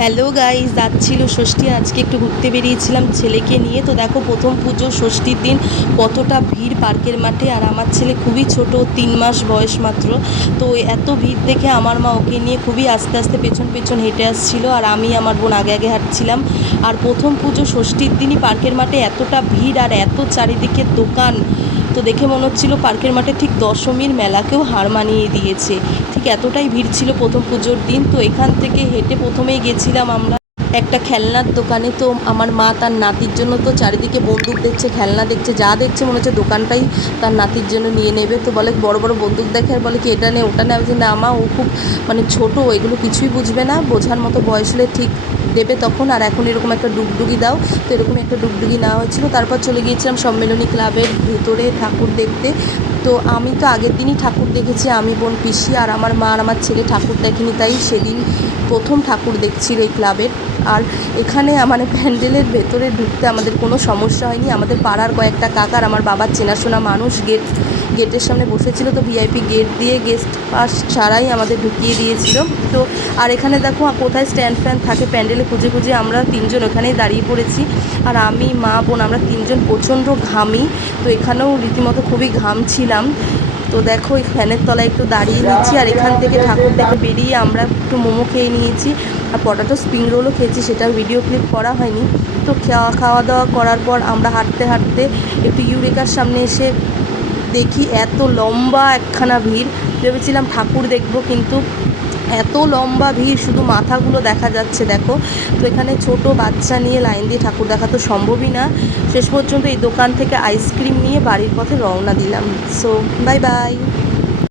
Hello guys, যাচ্ছিল ষষ্ঠী। আজকে একটু ঘুরতে বেরিয়েছিলাম ছেলেকে নিয়ে। তো দেখো, প্রথম পুজো ষষ্ঠীর দিন কতটা ভিড় পার্কের মাঠে। আর আমার ছেলে খুবই ছোট, 3 মাস বয়স মাত্র। তো এত ভিড় দেখে আমার মা ওকে নিয়ে খুবই আস্তে আস্তে পেছন পেছন হেঁটে আসছিল, আর আমি আমার বোন আগে আগে হাঁটছিলাম। আর প্রথম পুজো ষষ্ঠীর দিনই পার্কের মাঠে এতটা ভিড় আর এত চারিদিকে দোকান, তো দেখে মনে হচ্ছিল পার্কের মাঠে ঠিক দশমীর মেলাকেও হার মানিয়ে দিয়েছে। ঠিক এতটাই ভিড় ছিল প্রথম পুজোর দিন। তো এখান থেকে হেঁটে প্রথমেই গেছিলাম আমরা একটা খেলনার দোকানে। তো আমার মা তার নাতির জন্য তো চারিদিকে বন্দুক দেখছে, খেলনা দেখছে, যা দেখছে মনে হচ্ছে দোকানটাই তার নাতির জন্য নিয়ে নেবে। তো বলে বড় বড় বন্দুক দেখে আর বলে কি এটা নে ওটা নে। আমি বলছি না মা, ও খুব ছোটো, এগুলো কিছুই বুঝবে না, বোঝার মতো বয়স হলে ঠিক দেবে তখন। আর এখন এরকম একটা ডুগডুগি দাও। তো এরকম একটা ডুগডুগি নেওয়া হয়েছিল। তারপর চলে গিয়েছিলাম সম্মেলনী ক্লাবের ভেতরে ঠাকুর দেখতে। তো আমি তো আগের দিনই ঠাকুর দেখেছি, আমি, বোন, পিসি আর আমার মা। আর আমার ছেলে ঠাকুর দেখেনি, তাই সেদিন প্রথম ঠাকুর দেখছিল এই ক্লাবের। আর এখানে প্যান্ডেলের ভেতরে ঢুকতে আমাদের কোনো সমস্যা হয়নি। আমাদের পাড়ার কয়েকটা কাকার আমার বাবার চেনাশোনা মানুষ গেটের সামনে বসেছিল। তো ভিআইপি গেট দিয়ে গেস্ট পাস ছাড়াই আমাদের ঢুকিয়ে দিয়েছিল। তো আর এখানে দেখো কোথায় স্ট্যান্ড ফ্যান থাকে প্যান্ডেলে খুঁজে খুঁজে আমরা তিনজন ওখানেই দাঁড়িয়ে পড়েছি। আর আমি, মা, বোন আমরা তিনজন প্রচণ্ড ঘামি। তো এখানেও রীতিমতো খুবই ঘামছিলাম। তো দেখো এই ফ্যানের তলায় একটু দাঁড়িয়ে নিচ্ছি। আর এখান থেকে ঠাকুর দেখে বেরিয়ে আমরা একটু মোমো খেয়ে নিয়েছি, আর পটাটো স্প্রিং রোলও খেয়েছি, সেটার ভিডিও ক্লিপ করা হয়নি। তো খাওয়া দাওয়া করার পর আমরা হাঁটতে হাঁটতে একটু ইউরেকার সামনে এসে দেখি এত লম্বা একখানা ভিড়। ভেবেছিলাম ঠাকুর দেখবো, কিন্তু এত লম্বা ভিড়, শুধু মাথাগুলো দেখা যাচ্ছে দেখো। তো এখানে ছোট বাচ্চা নিয়ে লাইন দিয়ে ঠাকুর দেখা তো সম্ভবই না। শেষ পর্যন্ত এই দোকান থেকে আইসক্রিম নিয়ে বাড়ির পথে রওনা দিলাম। So bye bye.